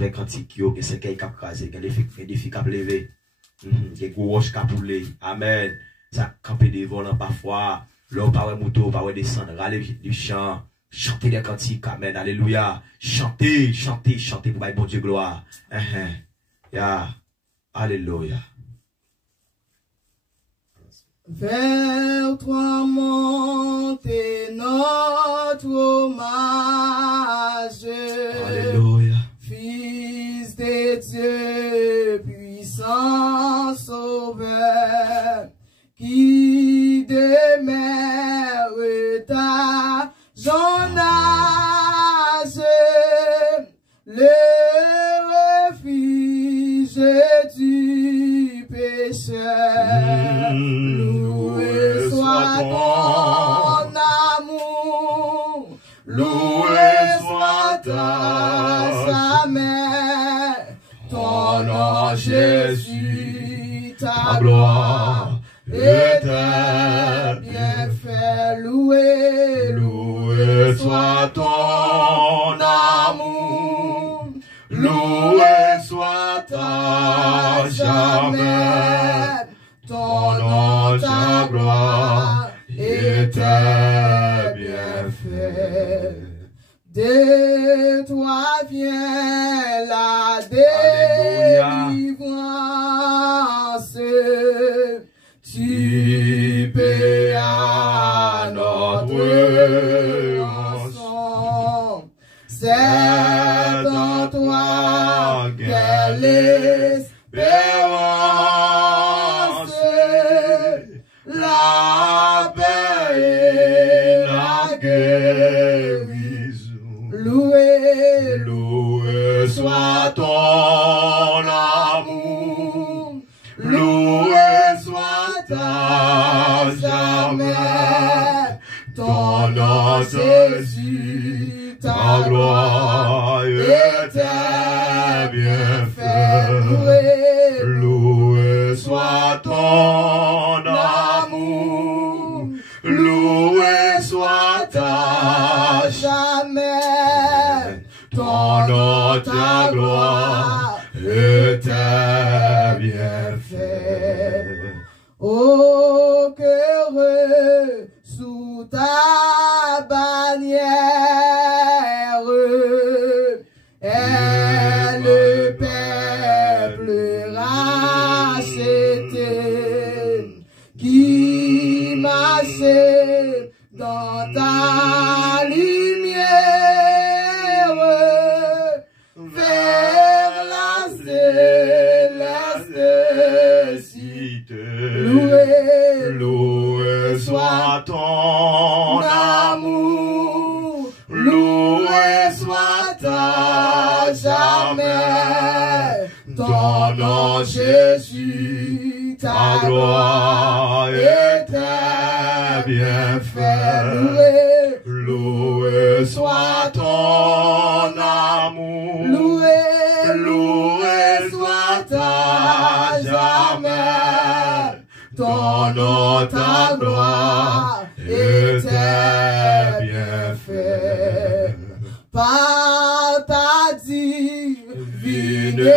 avec antique yo, que c'est qui cap crasé, que les filles cap levé. Que gros roche cap roulé. Amen. Ça camper devant là parfois. L'homme pas moto, pas descendre, râler du chant, chanter les cantiques. Amen. Alléluia. Chanter, chanter, chanter pour bon Dieu gloire. Yeah. Alléluia. Vers toi monter notre hommage. Alléluia. Fils de Dieu, puissant sauveur, qui demeure ta âge, le refuge du pécheur. Loué soit ton amour, loué soit ta mère, ton nom Jésus, ta gloire et tes bienfaits. Loué, loué soit ton amour, loué soit ta jamais, ton nom, ta gloire et tes bienfaits. De toi vient la délivrance, tu paies à notre rançon. C'est en toi qu'elle espérance, la paix et la guérison. Loué, loué soit ton amour, loué soit ta jamais, ton nom Jésus, ta gloire et tes bienfaits. Loué, loué soit ton amour, loué soit ta jamais, ton nom, ta gloire et tes bienfaits. Oh, qu'heureux sous ta bannière est le peuple racheté qui marchait dans ta lumière vers la céleste cité. Loué, loué soit ton amour, loué soit ta jamais, ton nom Jésus, ta gloire et tes bienfaits. Loué, loué soit ton amour, loué, loué soit ta jamais, ton nom, ta gloire et tes bienfaits. Par ta divine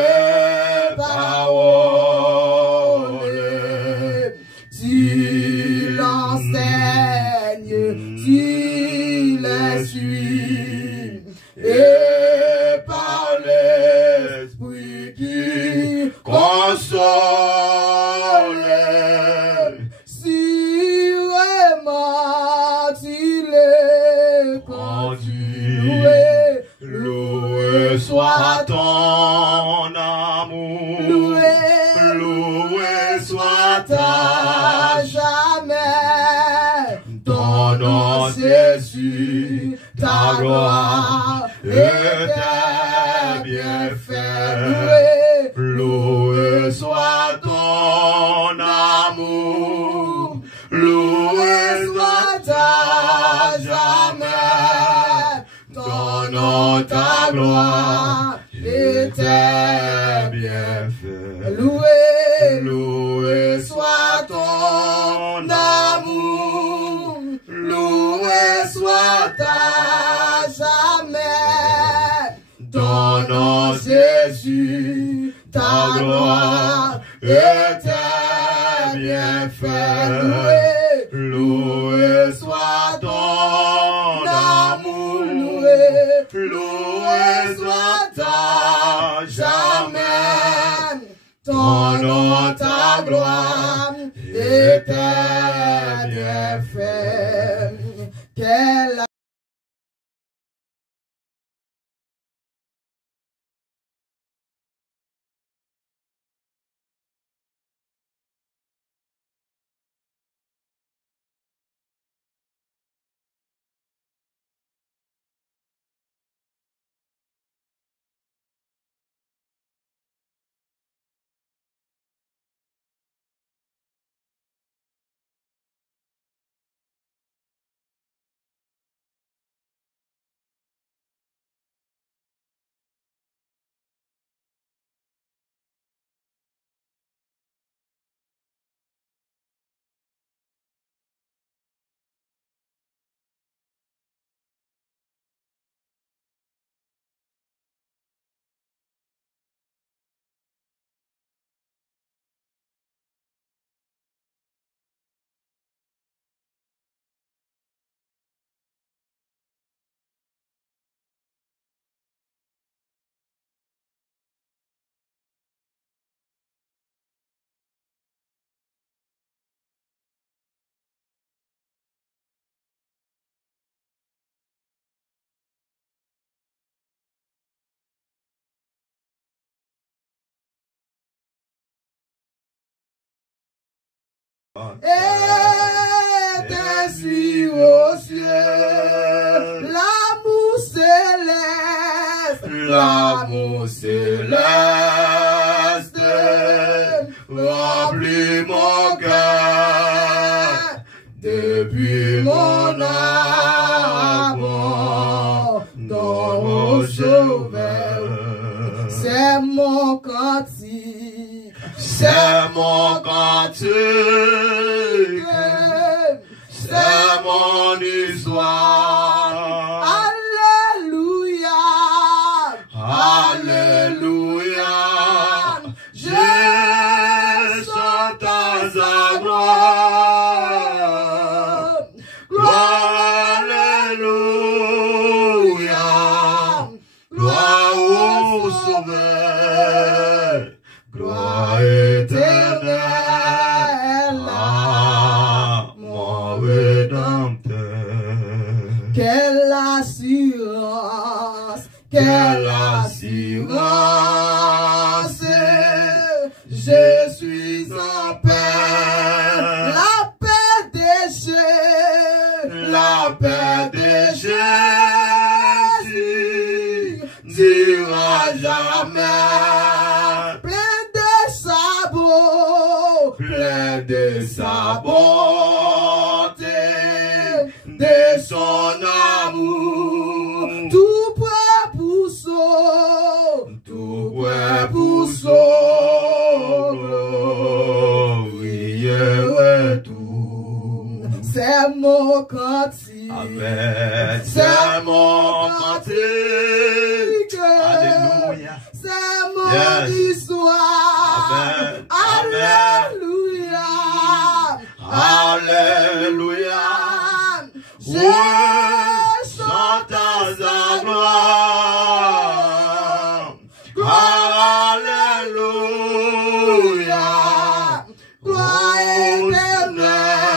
parole, tu l'enseignes, tu les suis, et par l'esprit qui console, sûrement tu les conduis. Loué, loué soit ton amour, loué, loué soit ta jamais, ton nom Jésus, ta gloire et tes bienfaits. Loué, loué soit ton amour, loué soit ta jamais, ton nom, ta gloire et tes bienfaits. Loué, loué soit ton amour, loué soit ta jamais, ton nom, Jésus, ta gloire et tes bienfaits. Loué soit ton amour, loué soit ta jamais, ton nom, ta gloire et tes bienfaits. Quelle est au ciel, l'amour céleste, l'amour céleste remplit mon cœur depuis mon abandon au Sauveur. C'est mon cantique, c'est mon cantique, c'est mon histoire. Alléluia, alléluia, je chante ta gloire. Alléluia, gloire au Sauveur, gloire éternelle à mon Rédempteur. Quelle assurance, quelle assurance, je suis en paix, la paix des Jésus, la paix des Jésus dira jamais. Plein de sa bonté, de son amour, tout prêt pour glorieux retour. C'est mon cantique, amen. C'est mon cantique, alléluia. C'est mon histoire, amen. Alléluia, alléluia. Je chante ta gloire, alléluia. Gloire éternelle,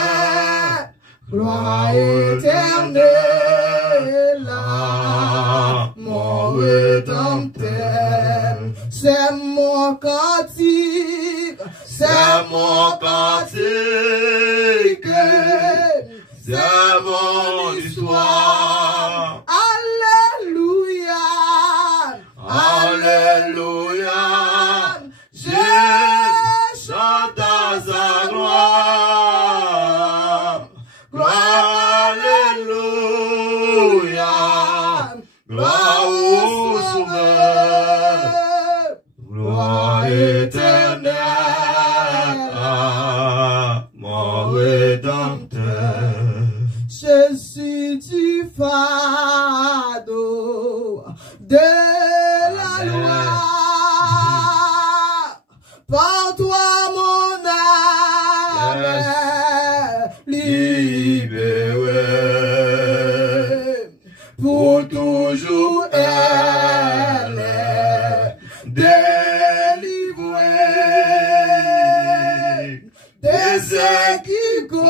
gloire éternelle à mon Rédempteur. C'est mon cantique, c'est mon cantique, c'est mon histoire. Alléluia, alléluia, je chante ta gloire. Alléluia, gloire au Sauveur, gloire éternelle à mon Rédempteur. Je suis du phare délivré des ailes qui causaient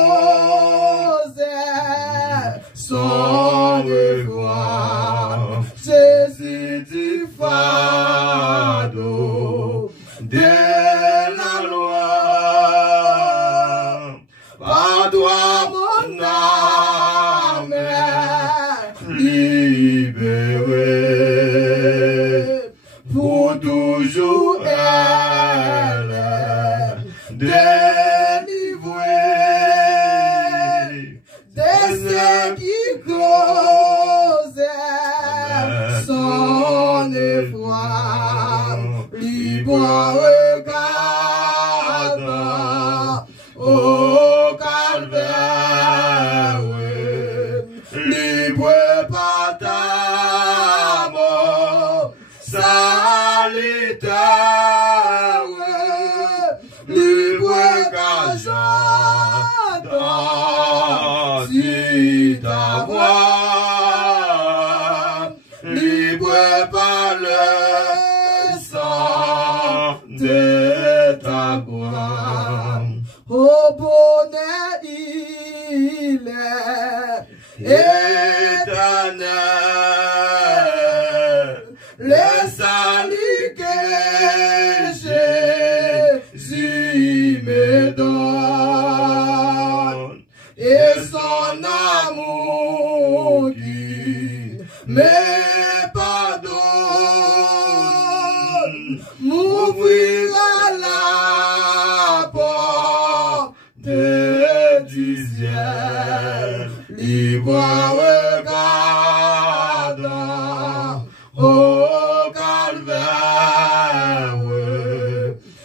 son devoir. Jésus du fardeau de la loi. Par toi, mon âme est libérée. Pour toujours, elle est délivrée des ailes qui causaient son effroi. Libre regard au calvaire, libre par ta mort salutaire, libre car j'entends si ta voix, libre par le sang de ta gloire. Au bonheur il est éternel, le salut que Jésus me donne, et son amour qui me pardonne, m'ouvrira la porte du ciel, libre regardant au calvaire,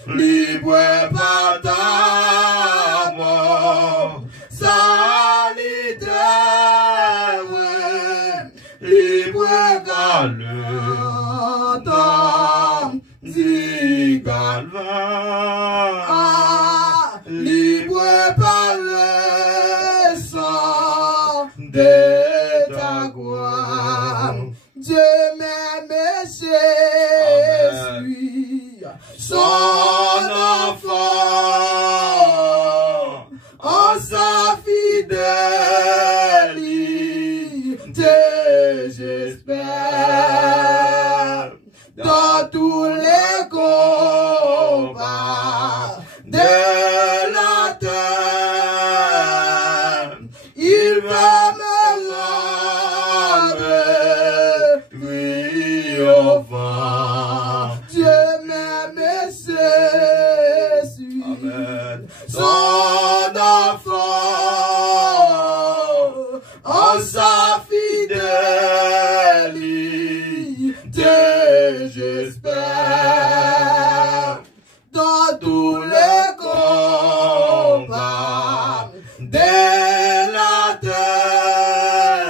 libre par ta mort salutaire, libre par le temps du calvaire, libre par le sang de ta gloire. Dieu m'aime et je suis son enfant, en sa fidélité j'espère, dans tous les combats de la terre, il va me rendre triomphant. Dieu m'aime et je suis son enfant, en sa fidélité j'espère, dans tous les combats de la terre,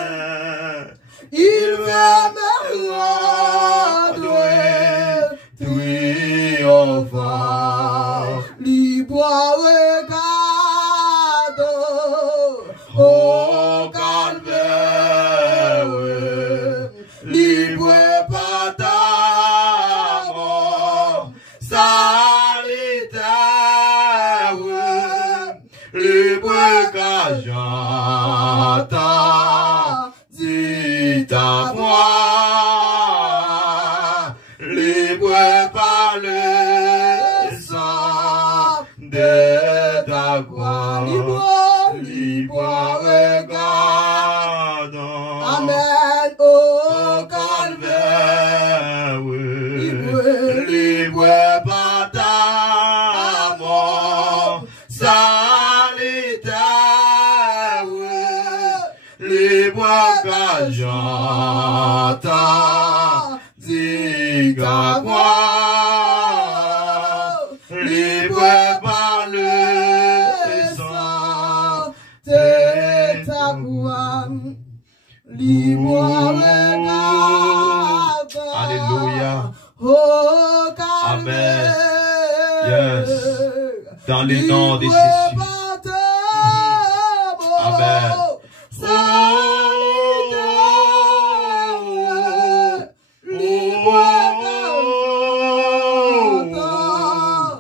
il va me rendre triomphant. Libre regarde au calvaire, libre par ta mort salutaire, libre car j'entends si ta voix, libre par le sang de ta gloire, libre regardant, amen, au calvaire, libre par ta mort salutaire, libre car j'entends si ta voix, libre par le sang de ta gloire, libre regardant. Alléluia. Oh, Amen. Yes. Dans les noms de Jésus. Amen. Oh,